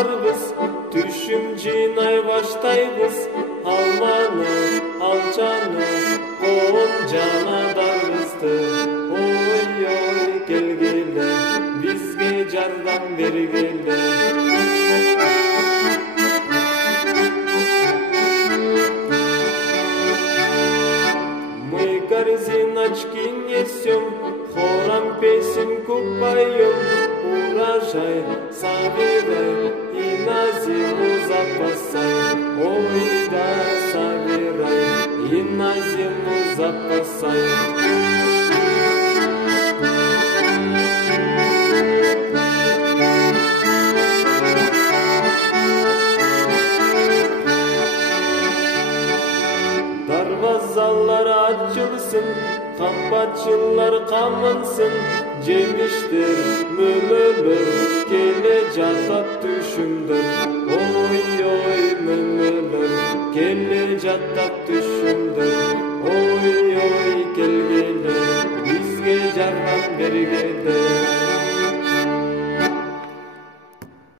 batarбыз, түшүм жыйнай баштайбыз, алманы, алчаны, коон жанадарыбызды. Ой, келгиле, бизге жардам бергиле. Мы корзиночки несем, хором песен купаем, урожай собирай и на зиму запасай. Ой, да собирай и на зиму запасай. Дарбазалар ачылсын, камбатчылар камынсын, жемиштер, мөмөлөр келе жатат түшүмдө. Ой, мөмөлөр келе жатат